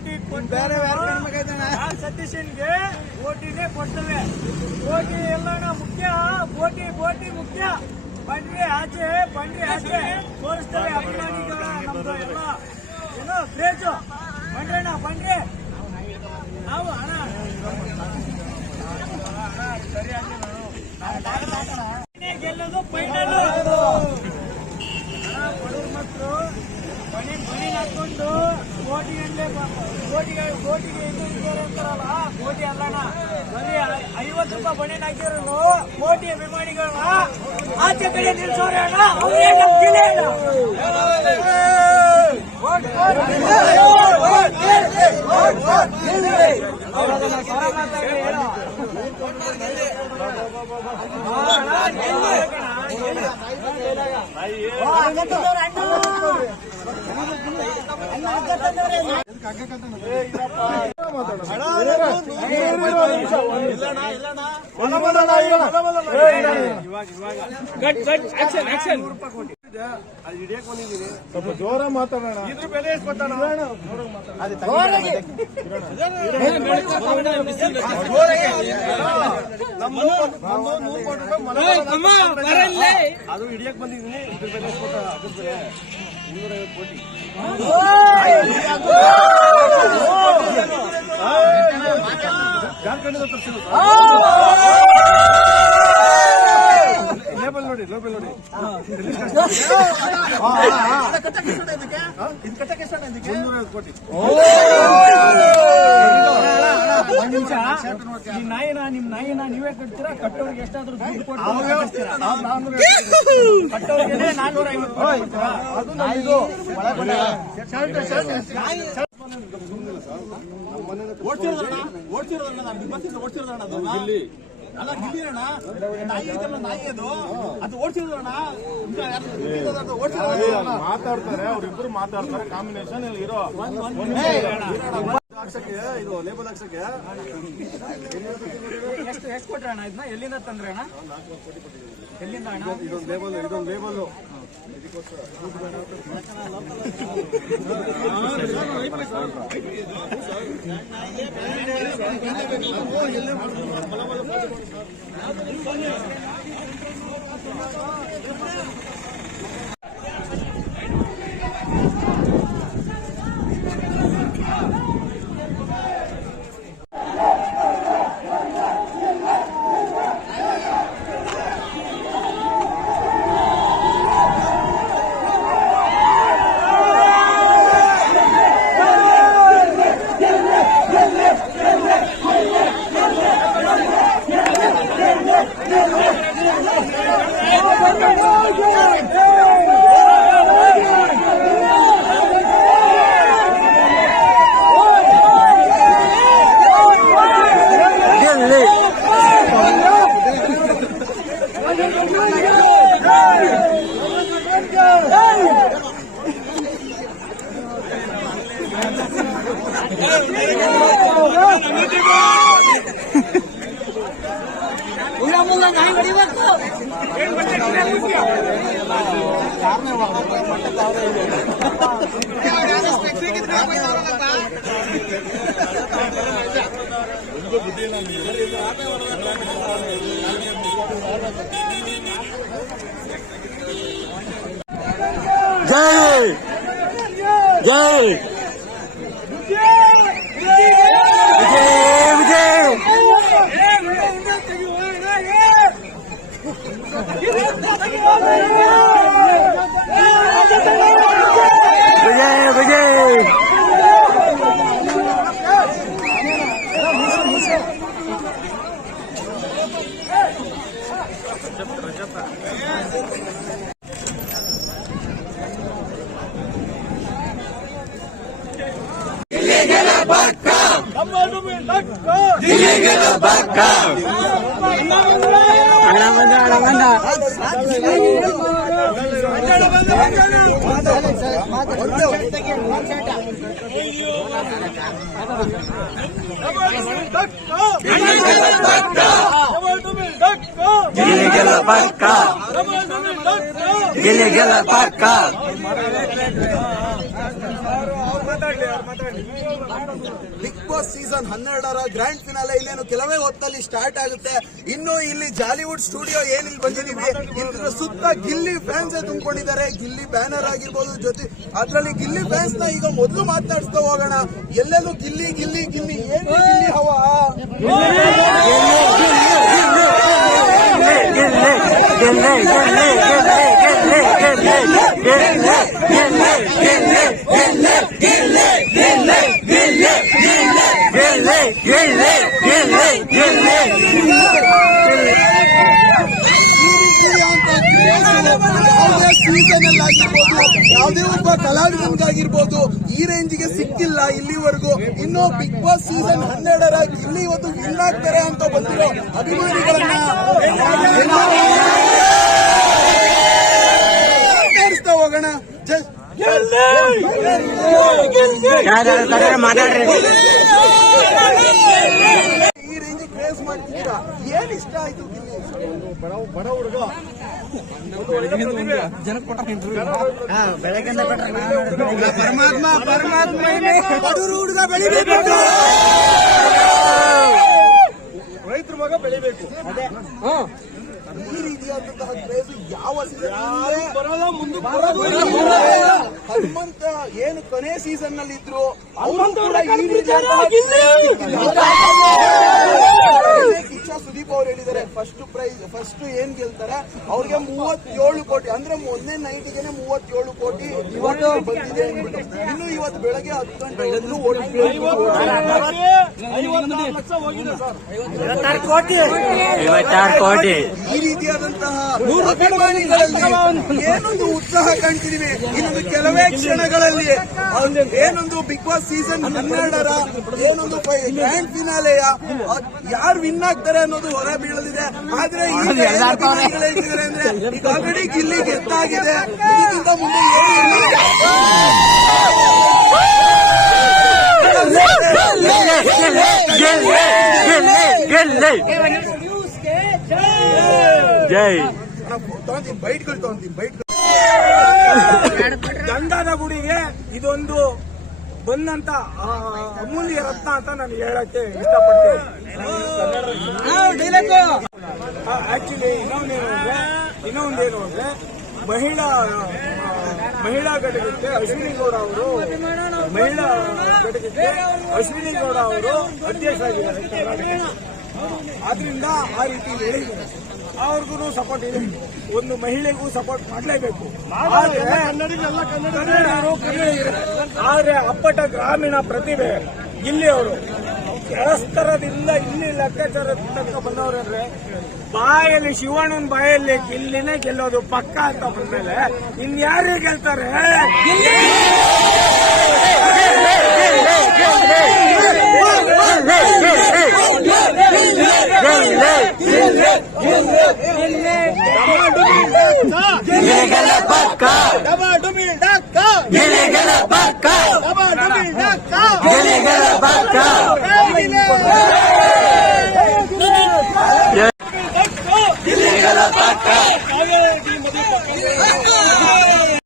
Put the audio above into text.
OT ಸತೀಶನ್ಗೆ ಓಟಿನೇ ಕೊಡ್ತವೆ. OT ಎಲ್ಲಾನ ಮುಖ್ಯ, ಬೋಟಿ ಮುಖ್ಯ. ಬನ್ರಿ ಆಚೆ ತೋರಿಸ್ತೇವೆ ಅಭಿಮಾನಿಗಳ ನಮ್ದು ಎಲ್ಲ ಏನೋ ಕ್ರೇಜು. ಬನ್ರಿ ನಾವು ಹಣ ಸರಿ ಗೆಲ್ಲೋದು ಫೈನಲ್. ಬಡವ್ರ ಮಕ್ಕಳು ಮಣಿ ಹಾಕೊಂಡು ಕೋಟಿಗೆ ಇದ್ದಾರೆ ಅಂತಾರಲ್ಲ, ಕೋಟಿ ಅಲ್ಲಣ್ಣ, ಬರೀ 50 ರೂಪಾಯಿ ಬಣೀನ್ ಹಾಕಿರೋನು ಕೋಟಿ ಅಭಿಮಾನಿಗಳನ್ನ ಆಚೆ ಕಡೆ ನಿಲ್ಸೋರೆ ಅಣ್ಣ. ಸ್ವಲ್ಪ ಜೋರ ಮಾತಾಡೋಣ. ಇದ್ರ ಬೆಲೆ ಎಷ್ಟು ಗೊತ್ತಾನ? ಅದು ಹಿಡಿಯಕ್ ಬಂದಿದ್ದೀನಿ. ಇದ್ರ ಬೆಲೆ ಎಷ್ಟು ಗೊತ್ತಾ? ಅದ್ರ ಬೆಲೆ 250 ಕೋಟಿ. ಜಾರ್ಖಂಡ್ ತರಿಸಿರೋದು. ಲೇಬಲ್ ನೋಡಿ. ನಿಮ್ ನಾಯಿನ ನೀವೇ ಕಟ್ತೀರಾ? ಕಟ್ಟೋರಿಗೆ ಎಷ್ಟಾದ್ರೂ ದುಡ್ಡು ಕೊಟ್ಟು ಕಟ್ಟೋರಿಗೆ 450. ಅಲ್ಲ ಗಿಲ್ಲಿರಣ್ಣ, ನಾಯಿ ಐತಲ್ಲ, ನಾಯಿ ಅದು ಓಡಿಸಿರೋಣ. ಮಾತಾಡ್ತಾರೆ, ಅವ್ರಿಬ್ರು ಮಾತಾಡ್ತಾರೆ. ಕಾಂಬಿನೇಷನ್ ಇರೋ ಇದು ಲೇಬಲ್ ಹಾಕ್ಸಕ್ಕೆ ಎಷ್ಟು ಕೊಟ್ರೆ ಅಣ್ಣ? ಇದನ್ನ ಎಲ್ಲಿಂದ ತಂದ್ರೆ ಅಣ್ಣ? ಎಲ್ಲಿಂದ ಅಣ್ಣ? ಇದೊಂದು ಲೇಬಲ್ जय जय ಮಾತಾಡ್ಲಿ. ಬಿಗ್ ಬಾಸ್ ಸೀಸನ್ 12ರ ಗ್ರ್ಯಾಂಡ್ ಫಿನಾಲೆ ಇನ್ನೇನು ಕೆಲವೇ ಹೊತ್ತಲ್ಲಿ ಸ್ಟಾರ್ಟ್ ಆಗುತ್ತೆ. ಇನ್ನು ಇಲ್ಲಿ ಜಾಲಿವುಡ್ ಸ್ಟುಡಿಯೋ ಏನಿಲ್ಲಿ ಬಂದಿದೀವಿ, ಇದ್ರ ಸುತ್ತ ಗಿಲ್ಲಿ ಫ್ಯಾನ್ಸ್ ತುಂಬಿಕೊಂಡಿದ್ದಾರೆ. ಗಿಲ್ಲಿ ಬ್ಯಾನರ್ ಆಗಿರ್ಬೋದು, ಜೊತೆ ಅದ್ರಲ್ಲಿ ಗಿಲ್ಲಿ ಫ್ಯಾನ್ಸ್ ನ ಈಗ ಮೊದಲು ಮಾತನಾಡಿಸ್ತಾ ಹೋಗೋಣ. ಎಲ್ಲೆಲ್ಲೂ ಗಿಲ್ಲಿ ಗಿಲ್ಲಿ ಗಿಲ್ಲಿ, ಏನ್ ಗಿಲ್ಲಿ ಹವಾ? ಯಾವುದೇ ಒಬ್ಬ ಕಲಾವಿದನಿಗಾಗಿರ್ಬೋದು ಈ ರೇಂಜ್ಗೆ ಸಿಕ್ಕಿಲ್ಲ ಇಲ್ಲಿವರೆಗೂ. ಇನ್ನು ಬಿಗ್ ಬಾಸ್ ಸೀಸನ್ 12ರ ಗಿಲ್ಲಿ ಇವತ್ತು ವಿನ್ ಆಗ್ತಾರೆ ಅಂತ ಬಂದಿರೋ ಅಭಿಮಾನಿಗಳನ್ನ ಮಾತಾಡಿಸ್ತಾ ಹೋಗೋಣ. ಈ ರೇಂಜ್ ಕ್ರೇಸ್ ಮಾಡ್ತಿದ್ದೀರಾ, ಏನ್ ಇಷ್ಟ ಆಯ್ತು ಗಿಲ್ಲಿ? ಬಡ ಹುಡುಗ ಪರಮಾತ್ಮ ಬಡವರು ಹುಡುಗ ಬೆಳಿಬೇಕು, ರೈತರ ಮಗ ಬೆಳಿಬೇಕು. ಈ ರೀತಿಯಾದಂತಹ ಕ್ರೇಜ್ ಯಾವ ಬರೋಲ್ಲ, ಮುಂದಕ್ಕೆ ಬರೋದು ಇಲ್ಲ. ಹನುಮಂತ ಏನು ಕೊನೆ ಸೀಸನ್ ನಲ್ಲಿ ಇದ್ರು, ಅವರು ಕೂಡ ಈ ರೀತಿಯಾದಂತಹ ಕಿಚ್ಚ ಸುದೀಪ್ ಅವ್ರು ಹೇಳಿದ್ದಾರೆ ಫಸ್ಟ್ ಪ್ರೈಸ್ ಫಸ್ಟ್ ಏನ್ ಗೆಲ್ತಾರೆ ಅವ್ರಿಗೆ 37 ಕೋಟಿ, ಅಂದ್ರೆ ಮೊನ್ನೆ ನೈಟ್ಗೆ 37 ಕೋಟಿ ಇವತ್ತು ಬಂದಿದೆ ಅಂದ್ಬಿಟ್ಟು. ಇನ್ನು ಇವತ್ತು ಬೆಳಗ್ಗೆ 10 ಗಂಟೆ 56 ಲಕ್ಷ ಹೋಗಿದೆ ಸರ್. 56 ಕೋಟಿ. ಈ ರೀತಿಯಾದಂತಹ ಅಭಿಮಾನಿಗಳಲ್ಲಿ ಏನೊಂದು ಉತ್ಸಾಹ ಕಾಣ್ತಿದೀವಿ. ಇನ್ನೊಂದು ಕೆಲವೇ ಕ್ಷಣಗಳಲ್ಲಿ ಏನೊಂದು ಬಿಗ್ ಬಾಸ್ ಸೀಸನ್ 12ರ ಏನೊಂದು ಗ್ರ್ಯಾಂಡ್ ಫಿನಾಲೆಯ ಯಾರು ವಿನ್ ಆಗ್ತಾರೆ ಅನ್ನೋದು ಹೊರ ಬೀಳಲಿದೆ. ಆದ್ರೆ ಈಗ ಅಭಿಮಾನಿಗಳು ಹೇಳ್ತಿದ್ದಾರೆ ಅಂದ್ರೆ ಈಗ ಆಲ್ರೆಡಿ ಗಿಲ್ಲಿ ಗೆದ್ದಾಗಿದೆ, ಇದಕ್ಕಿಂತ ಮುಂದೆ ಜೈ ತಗೊಂತೀನಿ ಬೈಟ್ಗಳು ತಗೊಂತೀನಿ ಬೈಟ್ಗಳು. ಗಂಧದ ಗುಡಿಗೆ ಇದೊಂದು ಬಂದಂತ ಅಮೂಲ್ಯ ರತ್ನ ಅಂತ ನಾನು ಹೇಳಕ್ಕೆ ಇಷ್ಟಪಡ್ತೇನೆ. ಆಕ್ಚುಲಿ ಇನ್ನೊಂದೇನು ಅಂದ್ರೆ ಮಹಿಳಾ ಘಟಕಕ್ಕೆ ಅಶ್ವಿನಿ ಗೌಡ ಅವರು ಅಧ್ಯಕ್ಷರಾಗಿದ್ದಾರೆ. ಆದ್ರಿಂದ ಆ ರೀತಿ ಹೇಳಿದ್ದಾರೆ, ಅವ್ರಿಗೂ ಸಪೋರ್ಟ್ ಇದೆ. ಒಂದು ಮಹಿಳೆಗೂ ಸಪೋರ್ಟ್ ಮಾಡಲೇಬೇಕು. ಆದ್ರೆ ಅಪ್ಪಟ ಗ್ರಾಮೀಣ ಪ್ರತಿಭೆ ಇಲ್ಲಿ ಅವರು ಕೆಳಸ್ತರದಿಂದ ಇಲ್ಲಿ ಲೆಕ್ಕಾಚಾರ ತನಕ ಬಂದವರಂದ್ರೆ ಬಾಯಲ್ಲಿ ಶಿವಣ್ಣನ ಬಾಯಲ್ಲಿ ಇಲ್ಲಿನೇ ಗೆಲ್ಲೋದು ಪಕ್ಕ ಅಂತ ಬಂದ್ಮೇಲೆ ಇನ್ಯಾರೇ ಗೆಲ್ತಾರೆ? ಪಕ್ಕ